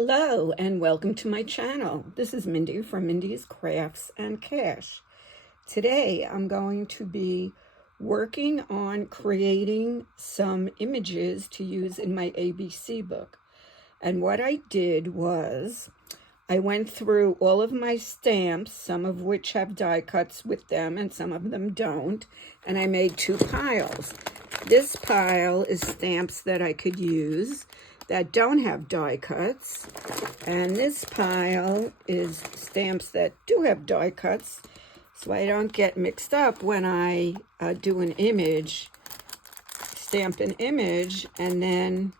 Hello and welcome to my channel. This is Mindy from Mindy's Crafts and Cash. Today I'm going to be working on creating some images to use in my ABC book. And what I did was I went through all of my stamps, some of which have die cuts with them and some of them don't, and I made two piles. This pile is stamps that I could use that don't have die cuts, and this pile is stamps that do have die cuts, so I don't get mixed up when I do an image, stamp an image, and then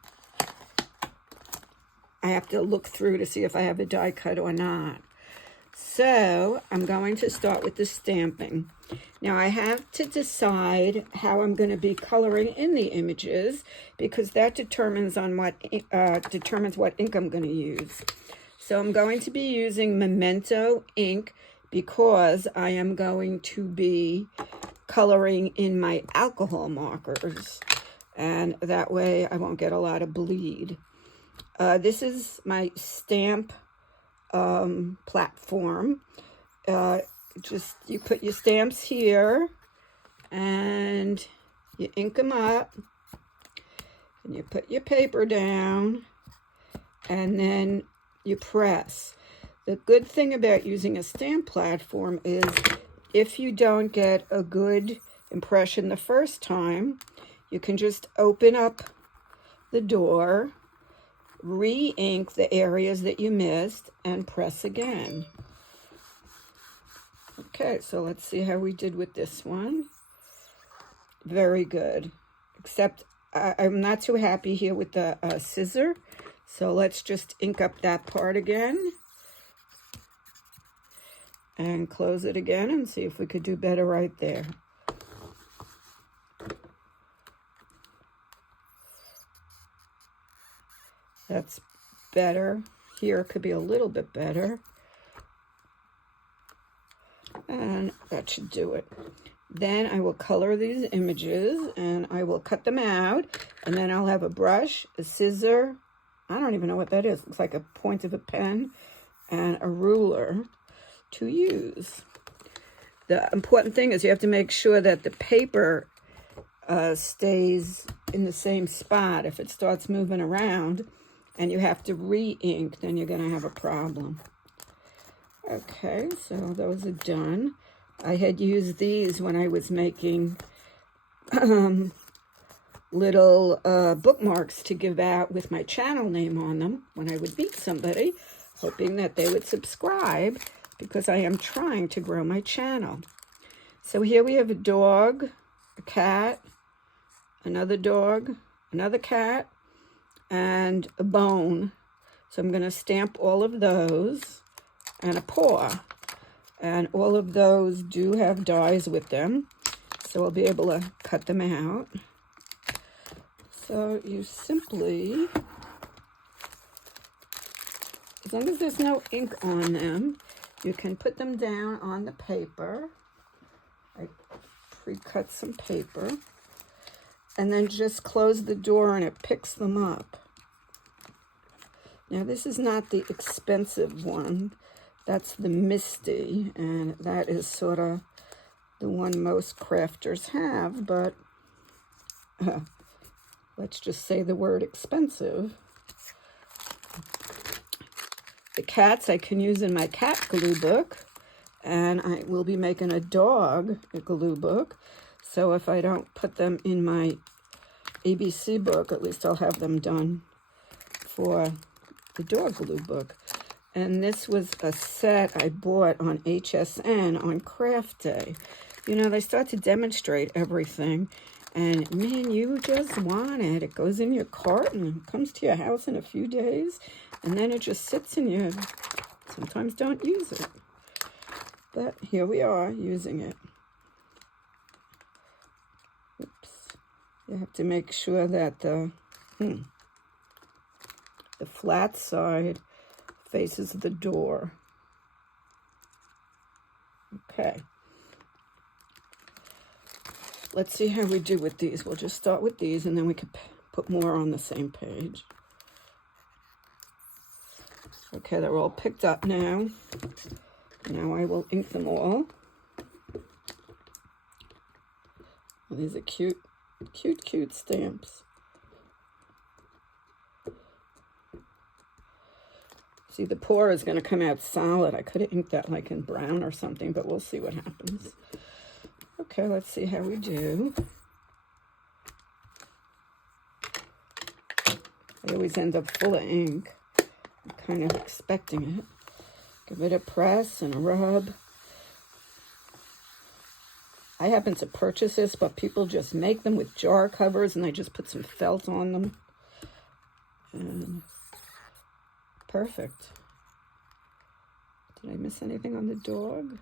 I have to look through to see if I have a die cut or not. So I'm going to start with the stamping. Now I have to decide how I'm going to be coloring in the images because that determines what ink I'm going to use. So I'm going to be using Memento ink because I am going to be coloring in my alcohol markers, and that way I won't get a lot of bleed. This is my stamp platform. You put your stamps here and you ink them up and you put your paper down and then you press. The good thing about using a stamp platform is if you don't get a good impression the first time, you can just open up the door, re-ink the areas that you missed, and press again. Okay, so let's see how we did with this one. Very good, except I'm not too happy here with the scissor, so let's just ink up that part again and close it again and see if we could do better right there. That's better. Here it could be a little bit better. And that should do it. Then I will color these images and I will cut them out, and then I'll have a brush, a scissor, I don't even know what that is. Looks like a point of a pen, and a ruler to use. The important thing is you have to make sure that the paper stays in the same spot. If it starts moving around and you have to re-ink, then you're going to have a problem. Okay, so those are done. I had used these when I was making little bookmarks to give out with my channel name on them when I would meet somebody, hoping that they would subscribe because I am trying to grow my channel. So here we have a dog, a cat, another dog, another cat, and a bone. So I'm going to stamp all of those, and a paw. And all of those do have dies with them, so I'll be able to cut them out. So you simply, as long as there's no ink on them, you can put them down on the paper. I pre-cut some paper. And then just close the door and it picks them up. Now this is not the expensive one. That's the Misty, and that is sort of the one most crafters have, but let's just say the word expensive. The cats I can use in my cat glue book, and I will be making a dog glue book. So if I don't put them in my ABC book, at least I'll have them done for the dog glue book. And this was a set I bought on HSN on Craft Day. You know, they start to demonstrate everything, and man, you just want it. It goes in your cart and comes to your house in a few days, and then it just sits in you. Sometimes don't use it. But here we are using it. Oops. You have to make sure that the flat side faces the door. Okay. Let's see how we do with these. We'll just start with these and then we can put more on the same page. Okay, they're all picked up now. Now I will ink them all. These are cute, cute, cute stamps. See, the pour is going to come out solid. I could have inked that like in brown or something, but we'll see what happens. Okay, let's see how we do. I always end up full of ink. I'm kind of expecting it. Give it a press and a rub. I happen to purchase this, but people just make them with jar covers and they just put some felt on them. And perfect. Did I miss anything on the dog?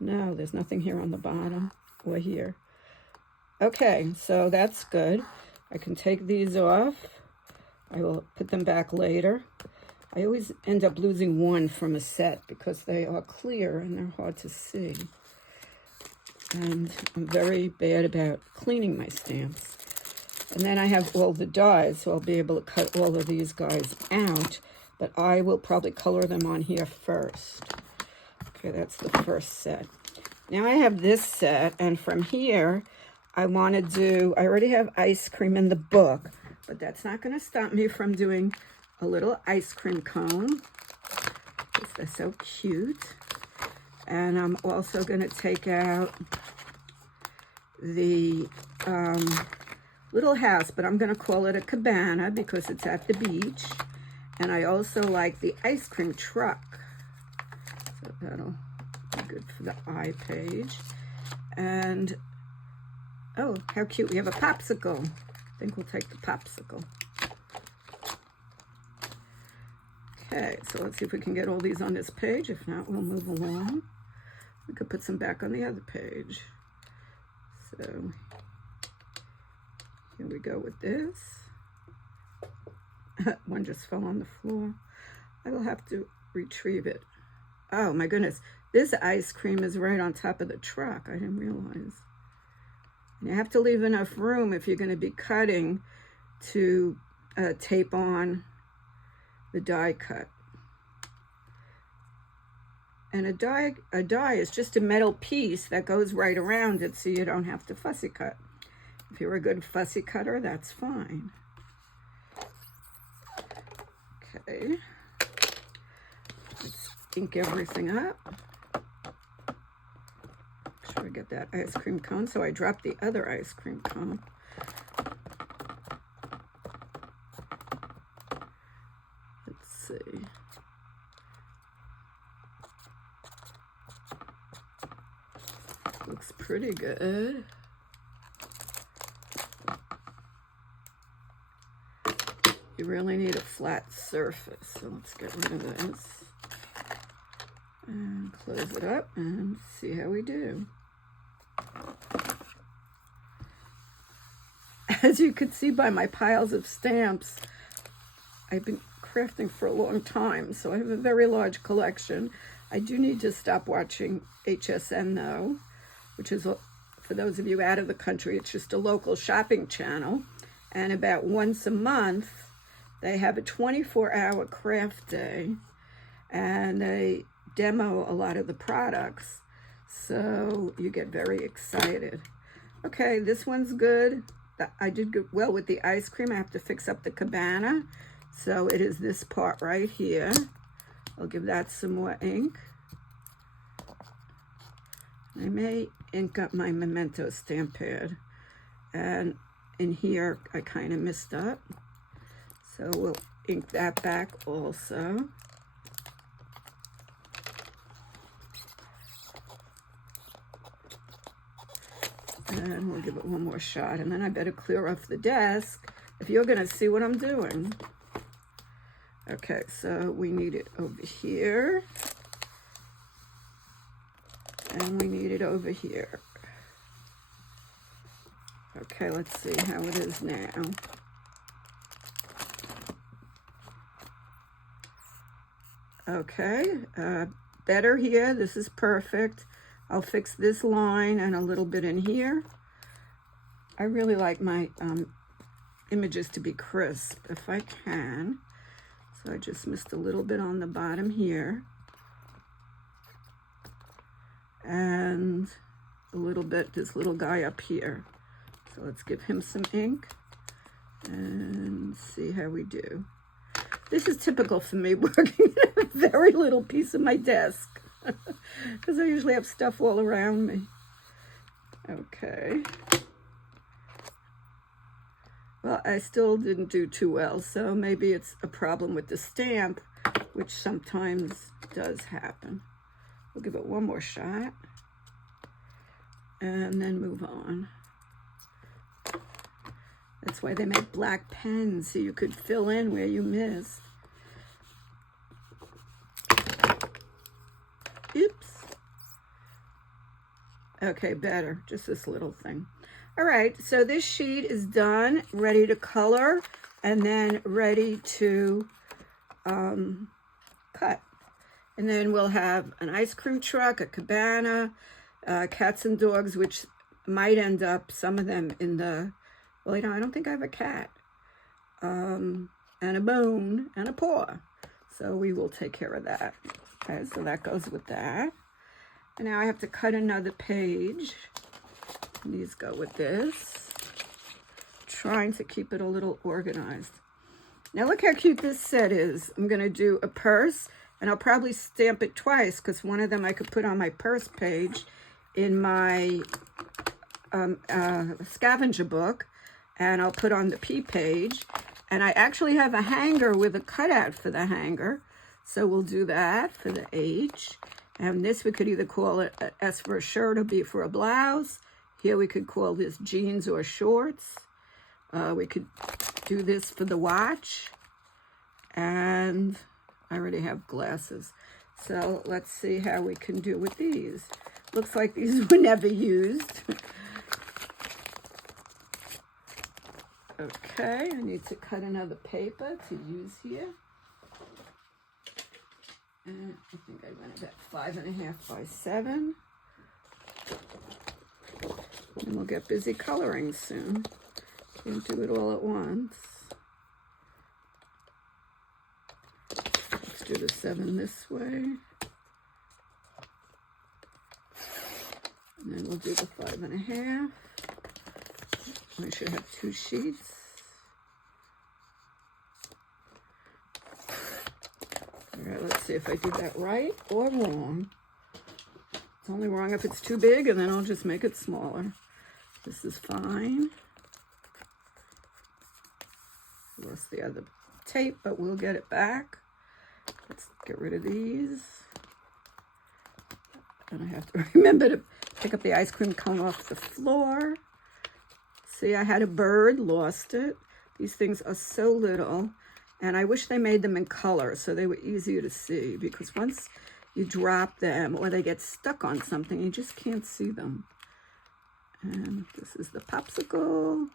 No, there's nothing here on the bottom or here. Okay, so that's good. I can take these off. I will put them back later. I always end up losing one from a set because they are clear and they're hard to see. And I'm very bad about cleaning my stamps. And then I have all the dies, so I'll be able to cut all of these guys out, but I will probably color them on here first. Okay, that's the first set. Now I have this set, and from here, I want to do, I already have ice cream in the book, but that's not going to stop me from doing a little ice cream cone. They're so cute. And I'm also going to take out the little house, but I'm going to call it a cabana because it's at the beach. And I also like the ice cream truck. So that'll be good for the eye page. And, oh, how cute. We have a popsicle. I think we'll take the popsicle. Okay, so let's see if we can get all these on this page. If not, we'll move along. We could put some back on the other page. So here we go with this. One just fell on the floor. I will have to retrieve it. Oh my goodness, this ice cream is right on top of the truck. I didn't realize. And you have to leave enough room if you're going to be cutting to tape on the die cut. And a die is just a metal piece that goes right around it so you don't have to fussy cut. If you're a good fussy cutter, that's fine. Okay. Let's ink everything up. Make sure I get that ice cream cone. So I dropped the other ice cream cone. Let's see. Looks pretty good. You really need a flat surface, so let's get rid of this. And close it up and see how we do. As you can see by my piles of stamps, I've been crafting for a long time, so I have a very large collection. I do need to stop watching HSN though, which is, for those of you out of the country, it's just a local shopping channel. And about once a month, they have a 24-hour craft day, and they demo a lot of the products, so you get very excited. Okay, this one's good. I did good, well with the ice cream. I have to fix up the cabana, so it is this part right here. I'll give that some more ink. I may ink up my Memento stamp pad, and in here I kind of messed up. So we'll ink that back also. And we'll give it one more shot. And then I better clear off the desk if you're going to see what I'm doing. Okay, so we need it over here. And we need it over here. Okay, let's see how it is now. Okay, better here. This is perfect. I'll fix this line and a little bit in here. I really like my images to be crisp if I can. So I just missed a little bit on the bottom here. And a little bit, this little guy up here. So let's give him some ink and see how we do. This is typical for me, working at a very little piece of my desk, because I usually have stuff all around me. Okay. Well, I still didn't do too well, so maybe it's a problem with the stamp, which sometimes does happen. We'll give it one more shot and then move on. That's why they make black pens, so you could fill in where you missed. Oops. Okay, better. Just this little thing. All right, so this sheet is done, ready to color, and then ready to cut. And then we'll have an ice cream truck, a cabana, cats and dogs, which might end up, some of them in the, well, you know, I don't think I have a cat, and a bone and a paw. So we will take care of that. Okay, so that goes with that. And now I have to cut another page. And these go with this. Trying to keep it a little organized. Now look how cute this set is. I'm going to do a purse, and I'll probably stamp it twice, because one of them I could put on my purse page in my scavenger book, and I'll put on the P page. And I actually have a hanger with a cutout for the hanger, so we'll do that for the H. And this we could either call it S for a shirt or B for a blouse. Here we could call this jeans or shorts. We could do this for the watch. And I already have glasses. So let's see how we can do with these. Looks like these were never used. Okay, I need to cut another paper to use here. And I think I went about 5.5 by 7. And we'll get busy coloring soon. Can't do it all at once. Let's do the 7 this way. And then we'll do the 5.5. I should have 2 sheets. All right, let's see if I did that right or wrong. It's only wrong if it's too big, and then I'll just make it smaller. This is fine. Lost the other tape, but we'll get it back. Let's get rid of these. And I have to remember to pick up the ice cream cone off the floor. See, I had a bird, lost it. These things are so little, and I wish they made them in color so they were easier to see, because once you drop them or they get stuck on something, you just can't see them. And this is the popsicle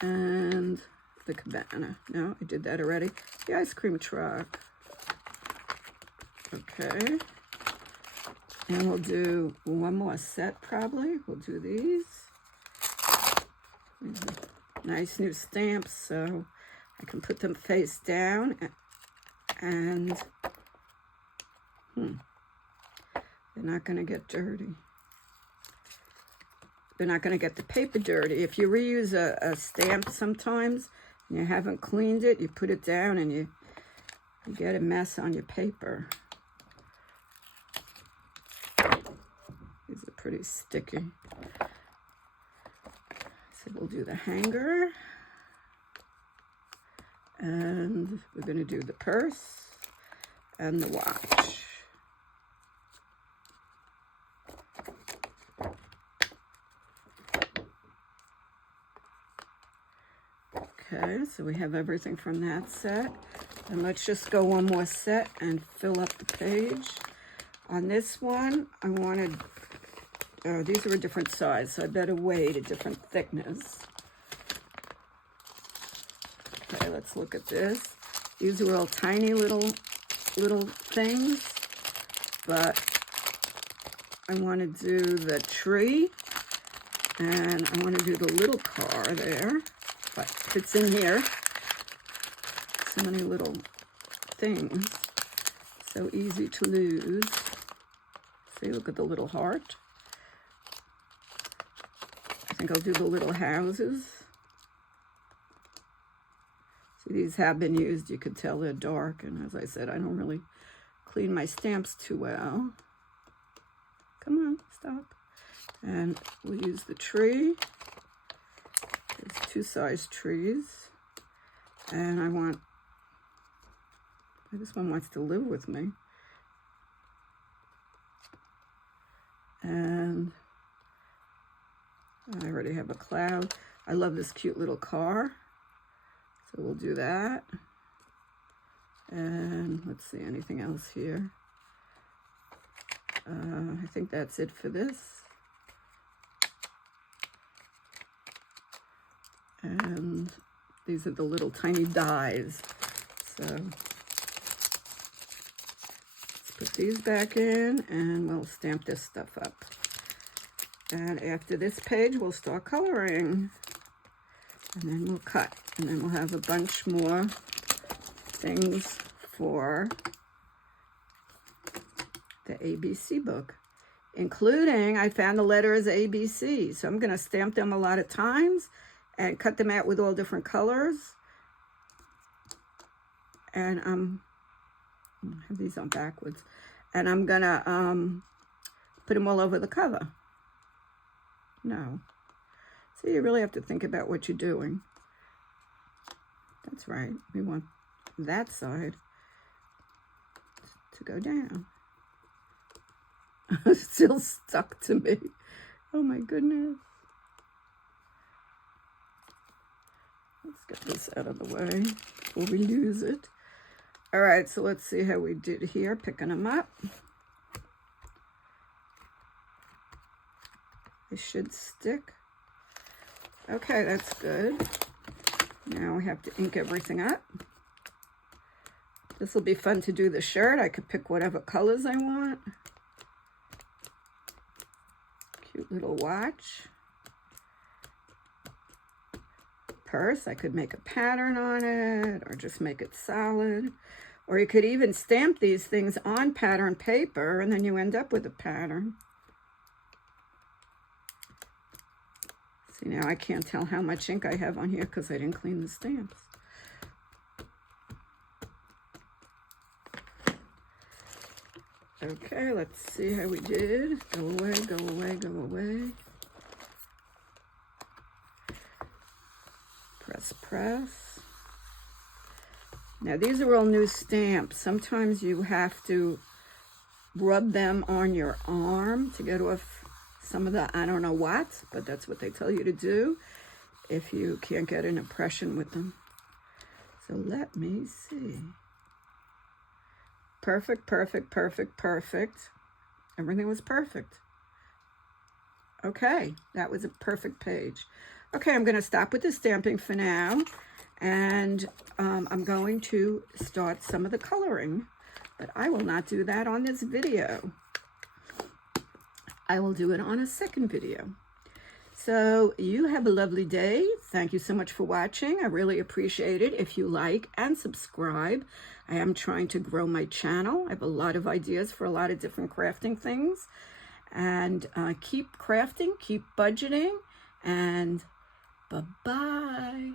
and the cabana. No, I did that already. The ice cream truck. Okay. And we'll do one more set probably. We'll do these. Nice new stamps, so I can put them face down, and they're not going to get dirty. They're not going to get the paper dirty. If you reuse a stamp sometimes and you haven't cleaned it, you put it down and you get a mess on your paper. These are pretty sticky. So we'll do the hanger, and we're going to do the purse and the watch. Okay, so we have everything from that set. And let's just go one more set and fill up the page. On this one, I wanted, these are a different size, so I better weight a different thickness. Okay, let's look at this. These are all tiny little things, but I want to do the tree, and I want to do the little car there. But fits in here. So many little things. So easy to lose. See, look at the little heart. I think I'll do the little houses. See, these have been used. You could tell they're dark. And as I said, I don't really clean my stamps too well. Come on, stop. And we'll use the tree. There's two size trees. And this one wants to live with me. And I already have a cloud. I love this cute little car. So we'll do that. And let's see, anything else here? I think that's it for this. And these are the little tiny dies. So let's put these back in and we'll stamp this stuff up. And after this page, we'll start coloring. And then we'll cut. And then we'll have a bunch more things for the ABC book, including I found the letters ABC. So I'm going to stamp them a lot of times and cut them out with all different colors. And I have these on backwards. And I'm going to put them all over the cover. No. So you really have to think about what you're doing. That's right. We want that side to go down. It's still stuck to me. Oh my goodness. Let's get this out of the way before we lose it. All right, so let's see how we did here, picking them up. They should stick. Okay, that's good. Now we have to ink everything up. This will be fun to do the shirt. I could pick whatever colors I want. Cute little watch. Purse, I could make a pattern on it or just make it solid. Or you could even stamp these things on pattern paper and then you end up with a pattern. See, now I can't tell how much ink I have on here because I didn't clean the stamps. Okay, let's see how we did. Go away, go away, go away. Press, press. Now these are all new stamps. Sometimes you have to rub them on your arm to get off some of the, I don't know what, but that's what they tell you to do if you can't get an impression with them. So let me see. Perfect, perfect, perfect, perfect. Everything was perfect. Okay, that was a perfect page. Okay, I'm going to stop with the stamping for now, and I'm going to start some of the coloring, but I will not do that on this video. I will do it on a second video. So you have a lovely day. Thank you so much for watching. I really appreciate it. If you like and subscribe, I am trying to grow my channel. I have a lot of ideas for a lot of different crafting things. And keep crafting, keep budgeting, and bye-bye.